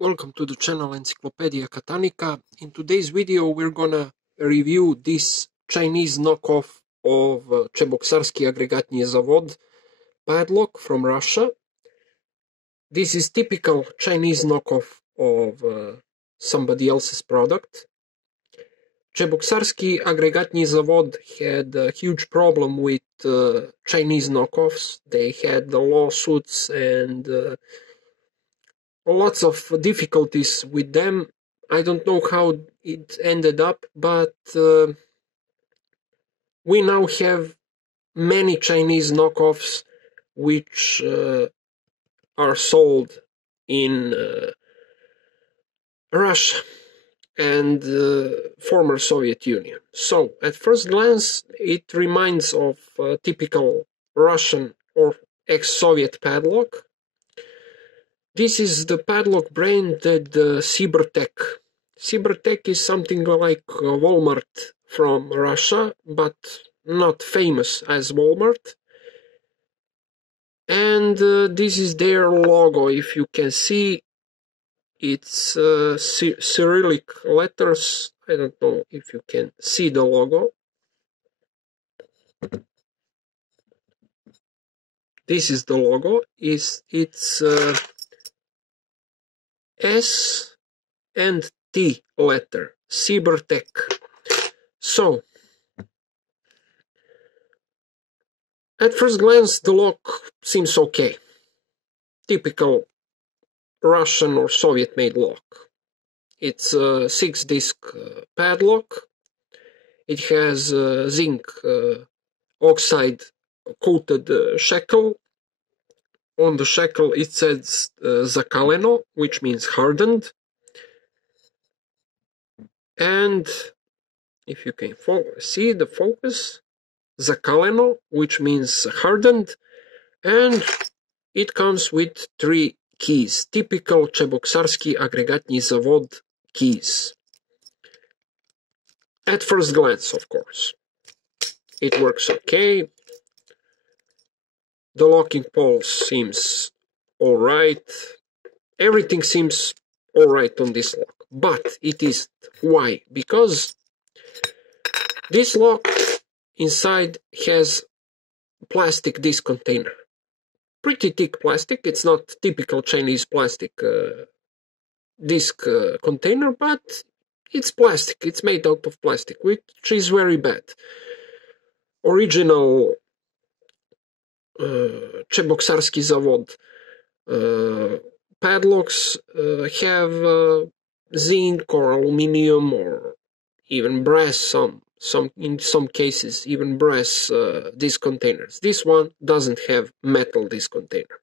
Welcome to the channel Encyclopedia Katanika. In today's video we're gonna review this Chinese knockoff of Cheboksarski Agregatny Zavod padlock from Russia. This is typical Chinese knockoff of somebody else's product. Cheboksarski Agregatny Zavod had a huge problem with Chinese knockoffs. They had the lawsuits and lots of difficulties with them. I don't know how it ended up, but we now have many Chinese knockoffs which are sold in Russia and former Soviet Union. So, at first glance, it reminds of a typical Russian or ex-Soviet padlock. This is the padlock branded Cybertech. Cybertech is something like Walmart from Russia, but not famous as Walmart. And this is their logo. If you can see, it's Cyrillic letters. I don't know if you can see the logo. This is the logo. It's S and T letter, Cybertech. So, at first glance, the lock seems okay. Typical Russian or Soviet-made lock. It's a 6-disc padlock. It has zinc oxide coated shekel. On the shekel it says zakaleno, which means hardened. And if you can see the focus, zakaleno, which means hardened. And it comes with 3 keys, typical Cheboksarski Agregatny Zavod keys. At first glance, of course. It works okay. The locking pulse seems alright. Everything seems alright on this lock. But it isn't. Why? Because this lock inside has plastic disc container. Pretty thick plastic. It's not typical Chinese plastic disc container, but it's plastic. It's made out of plastic, which is very bad. Original Cheboksarski Zavod padlocks have zinc or aluminium or even brass, in some cases even brass disc containers. This one doesn't have metal disc container.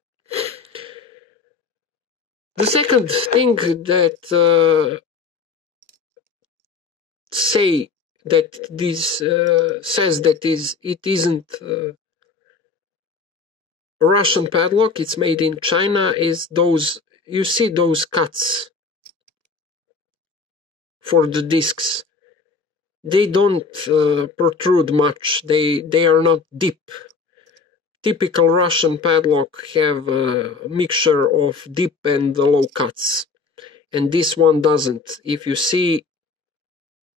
The second thing that says that it isn't Russian padlock, it's made in China, is those, you see those cuts for the discs. They don't protrude much, they are not deep. Typical Russian padlock have a mixture of deep and low cuts, and this one doesn't. If you see,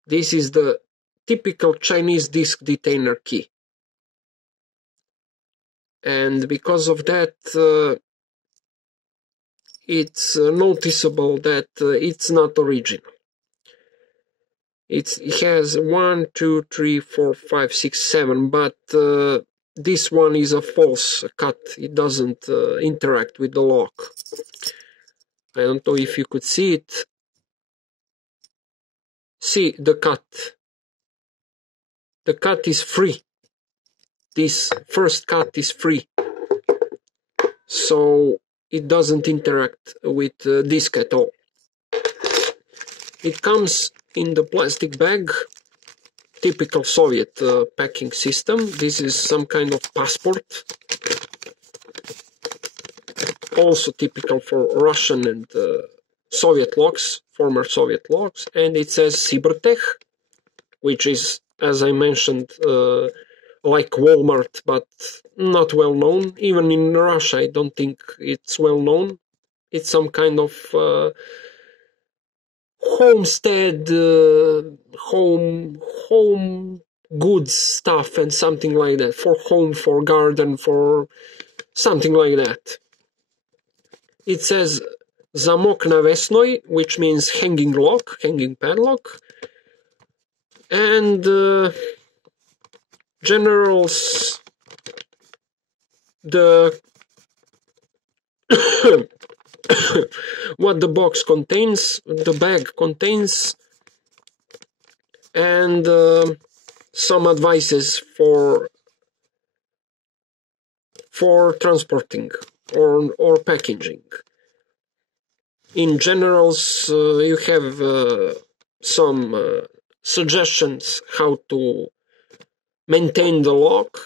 this is the typical Chinese disc detainer key. And because of that, it's noticeable that it's not original. It has 1, 2, 3, 4, 5, 6, 7, but this one is a false cut. It doesn't interact with the lock. I don't know if you could see it. See the cut. The cut is free. This first cut is free, so it doesn't interact with the disc at all. It comes in the plastic bag, typical Soviet packing system. This is some kind of passport, also typical for Russian and Soviet locks, former Soviet locks, and it says Cybertech, which is, as I mentioned, like Walmart, but not well known. Even in Russia, I don't think it's well known. It's some kind of homestead, home goods stuff and something like that, for home, for garden, for something like that. It says zamok na vesnoj, which means hanging lock, hanging padlock, and generals, the what the box contains, the bag contains, and some advices for transporting or packaging. In generals, you have some suggestions how to maintain the lock,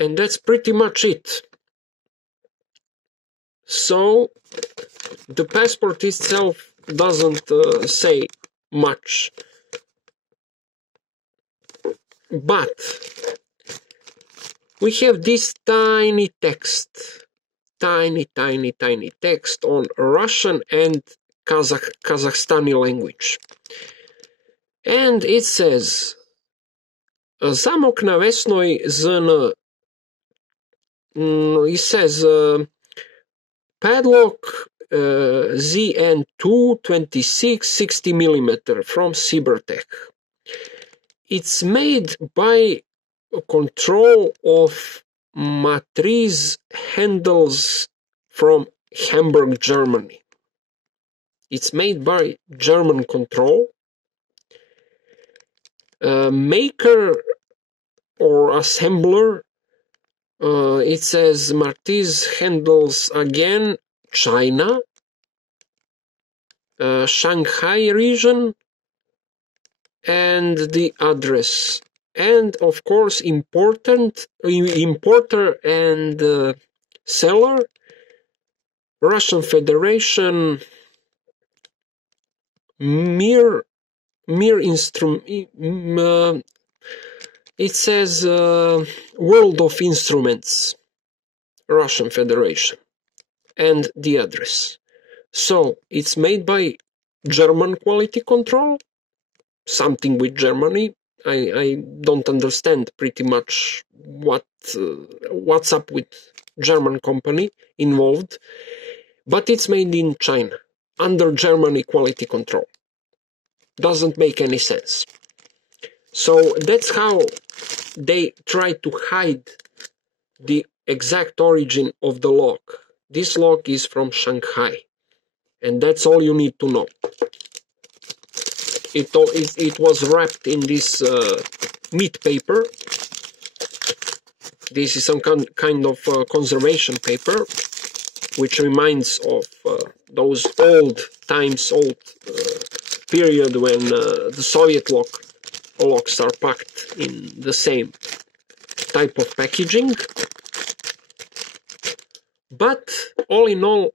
and that's pretty much it. So the passport itself doesn't say much, but we have this tiny text, tiny text on Russian and Kazakhstani language, and it says zamok na vesnoj zn. It says padlock ZN2 26 60mm from Cybertech. It's made by control of matriz handles from Hamburg, Germany. It's made by German control. Maker or assembler, it says matriz handles again, China, Shanghai region, and the address. And of course, importer and seller, Russian Federation, Mir instrument. It says World of Instruments, Russian Federation, and the address. So it's made by German quality control, something with Germany. I don't understand pretty much what's up with German company involved, but it's made in China under Germany quality control. Doesn't make any sense. So that's how they try to hide the exact origin of the lock. This lock is from Shanghai, and that's all you need to know. It was wrapped in this meat paper. This is some kind of conservation paper, which reminds of those old period when the Soviet locks are packed in the same type of packaging. But all in all,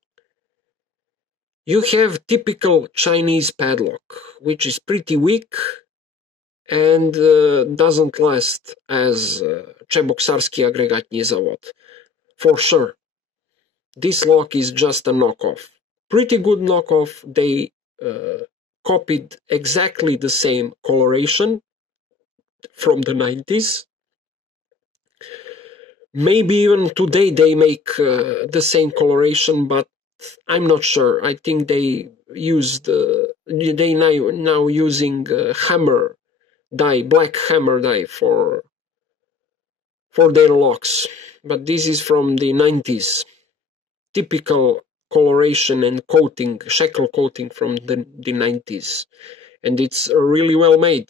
you have typical Chinese padlock, which is pretty weak and doesn't last as Cheboksarski agregatny zavod. For sure. This lock is just a knockoff. Pretty good knockoff. They copied exactly the same coloration from the 90s. Maybe even today they make the same coloration, but I'm not sure. I think they now using hammer dye, black hammer dye for their locks. But this is from the 90s. Typical coloration and coating, shekel coating from the 90s. And it's really well made.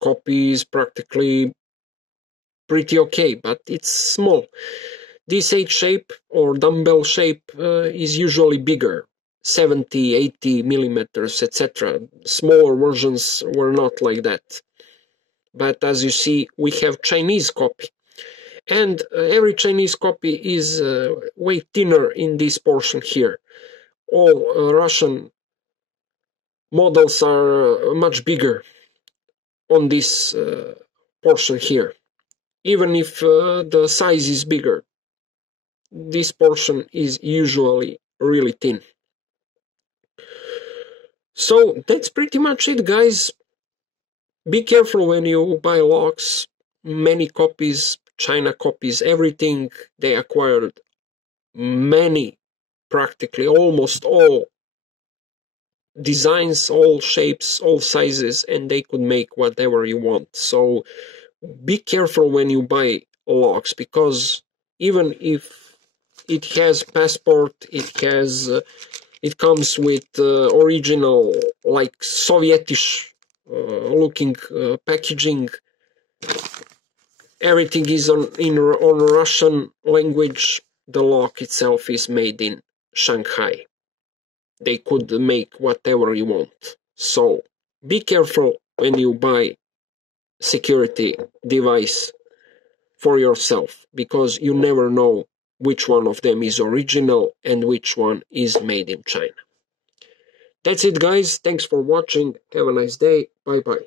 Copy is practically pretty okay, but it's small. This H shape or dumbbell shape is usually bigger, 70, 80 millimeters, etc. Smaller versions were not like that. But as you see, we have Chinese copy. And every Chinese copy is way thinner in this portion here. All Russian models are much bigger on this portion here, even if the size is bigger. this portion is usually really thin. So that's pretty much it, guys. Be careful when you buy locks. Many copies, China copies, everything. They acquired many, practically almost all designs, all shapes, all sizes, and they could make whatever you want. So be careful when you buy locks, because even if it has passport, it comes with original, like Sovietish looking packaging. Everything is on Russian language. The lock itself is made in Shanghai. They could make whatever you want. So be careful when you buy security device for yourself, because you never know which one of them is original and which one is made in China. That's it, guys. Thanks for watching. Have a nice day. Bye bye.